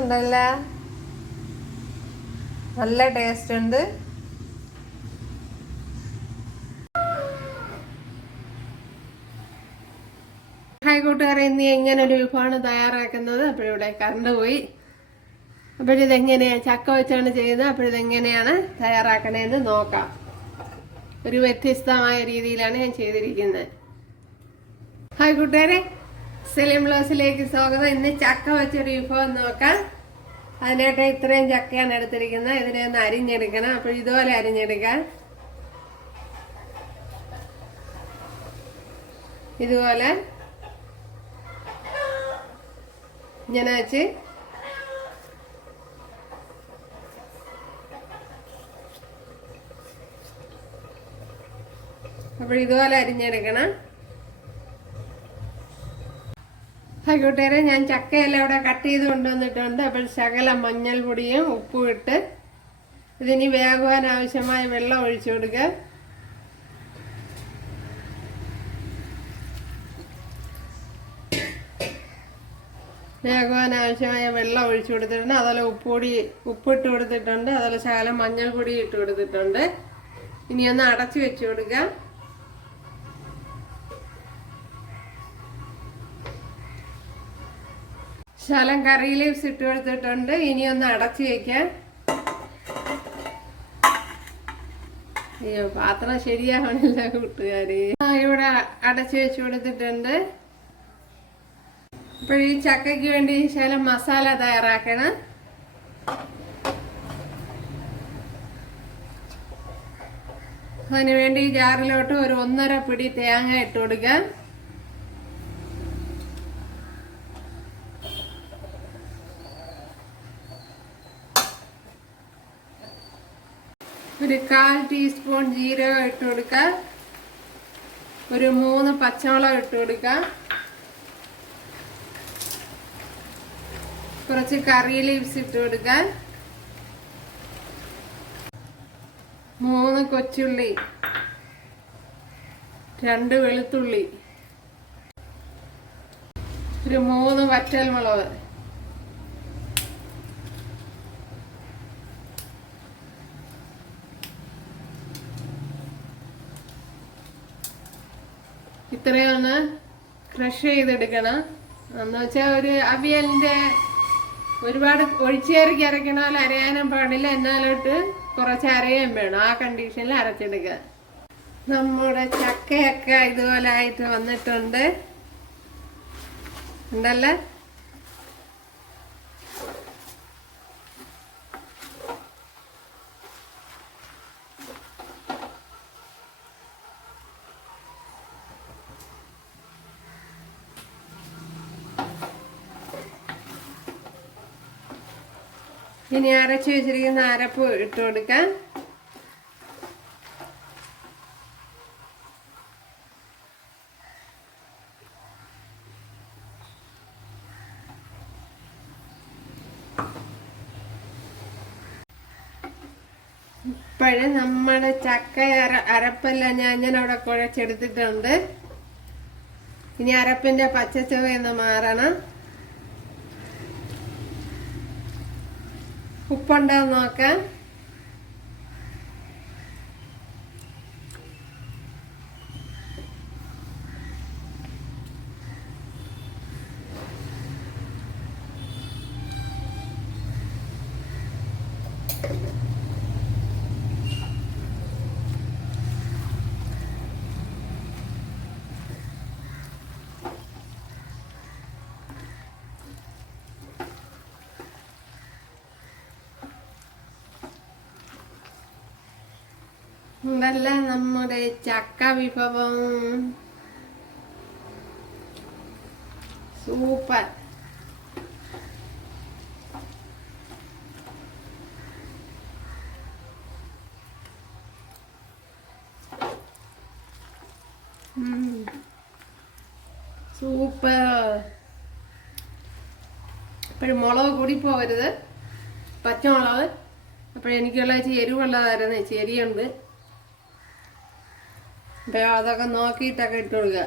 ഉണ്ടല്ല, നല്ല ടേസ്റ്റ് ഉണ്ട്. ഹായ് കൂട്ടുകാരെ, ഇന്ന് എങ്ങനെ ഒരു വിഭവമാണ് തയ്യാറാക്കുന്നത്. അപ്പോഴിവിടെ കറണ്ട് പോയി. അപ്പോഴിതെങ്ങനെയാണ് ചക്ക വെച്ചാണ് ചെയ്യുന്നത്. അപ്പോഴിതെങ്ങനെയാണ് തയ്യാറാക്കണേന്ന് നോക്കാം. ഒരു വ്യത്യസ്തമായ രീതിയിലാണ് ഞാൻ ചെയ്തിരിക്കുന്നത്. ഹായ് കൂട്ടുകാരെ, സലീം ബ്ലോസിലേക്ക് സ്വാഗതം. ഇന്ന് ചക്ക വെച്ചൊരു വിഭവം നോക്കാം. അതിനായിട്ട് ഇത്രയും ചക്കയാണ് എടുത്തിരിക്കുന്നത്. ഇതിനെ ഒന്ന് അരിഞ്ഞെടുക്കണം. അപ്പോൾ ഇതുപോലെ അരിഞ്ഞെടുക്കാം. ഇതുപോലെ ഇങ്ങനെ വെച്ച് അപ്പോൾ ഇതുപോലെ അരിഞ്ഞെടുക്കണം. കൂട്ടുകാരെ, ഞാൻ ചക്കയെല്ലാം ഇവിടെ കട്ട് ചെയ്ത് കൊണ്ടുവന്നിട്ടുണ്ട്. അപ്പോൾ ശകലം മഞ്ഞൾപ്പൊടിയും ഉപ്പും ഇട്ട് ഇതിനി വേകുവാൻ ആവശ്യമായ വെള്ളം ഒഴിച്ചു കൊടുക്കുക. വേകുവാൻ ആവശ്യമായ വെള്ളം ഒഴിച്ചു കൊടുത്തിട്ടുണ്ട്. അതുപോലെ ഉപ്പിട്ട് കൊടുത്തിട്ടുണ്ട്. അതുപോലെ ശകലം മഞ്ഞൾപ്പൊടി ഇട്ട് കൊടുത്തിട്ടുണ്ട്. ഇനി ഒന്ന് അടച്ചു വെച്ചു കൊടുക്കുക. ശകലം കറി ലീവ്സ് ഇട്ട് കൊടുത്തിട്ടുണ്ട്. ഇനി ഒന്ന് അടച്ചു വെക്കാം. അയ്യോ, പാത്രം ശരിയാവണില്ല കൂട്ടുകാരി. ഇവിടെ അടച്ചു വെച്ചു കൊടുത്തിട്ടുണ്ട്. അപ്പോൾ ഈ ചക്കയ്ക്ക് വേണ്ടി ശകലം മസാല തയ്യാറാക്കണം. അതിനുവേണ്ടി ജാറിലോട്ട് ഒരു 1.5 പിടി തേങ്ങ ഇട്ട് കൊടുക്കാം. ഒരു 1/4 ടീസ്പൂൺ ജീരകം ഇട്ട് കൊടുക്കാം. ഒരു 3 പച്ചമുളക് ഇട്ട് കൊടുക്കാം. കുറച്ച് കറി ലീവ്സ് ഇട്ട് കൊടുക്കാം. 3 കൊച്ചുള്ളി, 2 വെളുത്തുള്ളി, ഒരു 3 വറ്റൽമുളക്, ഇത്രയൊന്ന് ക്രഷ് ചെയ്തെടുക്കണം. എന്ന് വെച്ചാൽ ഒരു അവിയലിന്റെ ഒരുപാട് ഒഴിച്ചേറിക്ക് അരയ്ക്കണ പോലെ അരയാനും പാടില്ല. എന്നാലോട്ട് കുറച്ച് അരയാൻ വേണം. ആ കണ്ടീഷനിൽ അരച്ചെടുക്കുക. നമ്മുടെ ചക്കയൊക്കെ ഇതുപോലെ ആയിട്ട് വന്നിട്ടുണ്ട് ഉണ്ടല്ലേ. ഇനി അരച്ചു വെച്ചിരിക്കുന്ന അരപ്പ് ഇട്ട് കൊടുക്കാം. ഇപ്പോഴും നമ്മുടെ ചക്ക അരപ്പെല്ലാം ഞാൻ അവിടെ കുഴച്ചെടുത്തിട്ടുണ്ട്. ഇനി അരപ്പിന്റെ പച്ചച്ചുവയൊന്ന് മാറണം. ഉപ്പുണ്ടാവും നോക്കാം. ഉണ്ടല്ല നമ്മുടെ ചക്ക വിഭവം. സൂപ്പർ. സൂപ്പർ. ഇപ്പോഴും മുളക് കൂടി പോകരുത്, പച്ചമുളക്. അപ്പോഴെനിക്കുള്ള എരിവുള്ളതായിരുന്നു. ചെരിയുണ്ട്. അപ്പോൾ അതൊക്കെ നോക്കിയിട്ടൊക്കെ ഇട്ട് കൊടുക്കുക.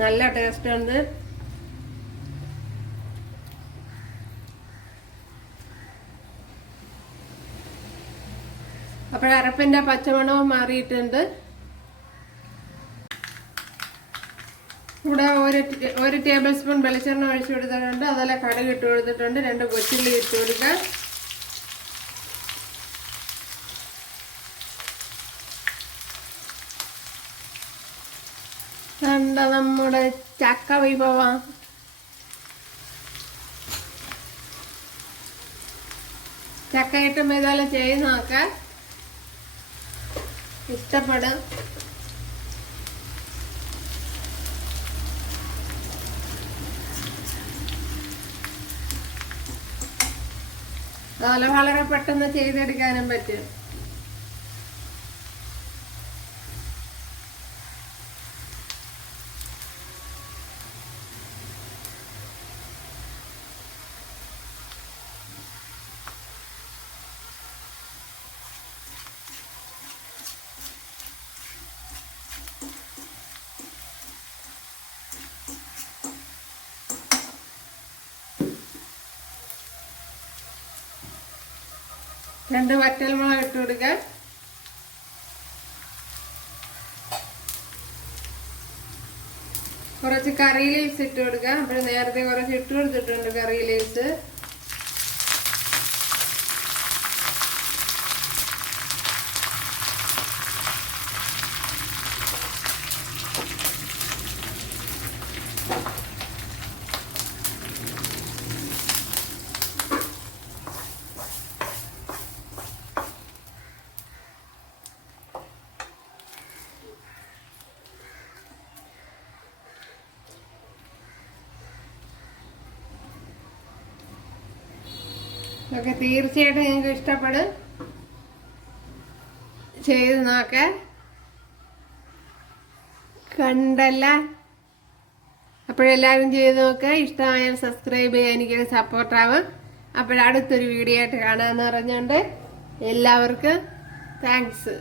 നല്ല ടേസ്റ്റ് ഉണ്ട്. അപ്പോഴരപ്പിന്റെ പച്ചമണവും മാറിയിട്ടുണ്ട്. ഇവിടെ ഒരു ടേബിൾ സ്പൂൺ വെളിച്ചെണ്ണ ഒഴിച്ചു കൊടുത്തിട്ടുണ്ട്. അതുപോലെ കടുക് ഇട്ട് കൊടുത്തിട്ടുണ്ട്. 2 കൊച്ചുള്ളി ഇട്ട് കൊടുക്കാം. കണ്ട നമ്മുടെ ചക്ക വിഭവം. ചക്ക കിട്ടുമ്പോൾ ഇതെല്ലാം ചെയ്ത് നോക്കാം, ഇഷ്ടപ്പെടും. അതുപോലെ വളരെ പെട്ടെന്ന് ചെയ്തെടുക്കാനും പറ്റും. രണ്ട് വറ്റൽമുളക് ഇട്ട് കൊടുക്കാം. കുറച്ച് കറി ലീവ്സ് ഇട്ട് കൊടുക്കാം. അപ്പോൾ നേരത്തെ കുറച്ച് ഇട്ട് കൊടുത്തിട്ടുണ്ട് കറി ലീവ്സ്. ഇതൊക്കെ തീർച്ചയായിട്ടും നിങ്ങൾക്ക് ഇഷ്ടപ്പെടും, ചെയ്ത് നോക്കാം. കണ്ടല്ല, അപ്പോഴെല്ലാവരും ചെയ്ത് നോക്കുക. ഇഷ്ടമായാൽ സബ്സ്ക്രൈബ് ചെയ്യാൻ എനിക്കൊരു സപ്പോർട്ടാവും. അപ്പോഴടുത്തൊരു വീഡിയോ ആയിട്ട് കാണാമെന്ന് പറഞ്ഞുകൊണ്ട് എല്ലാവർക്കും താങ്ക്സ്.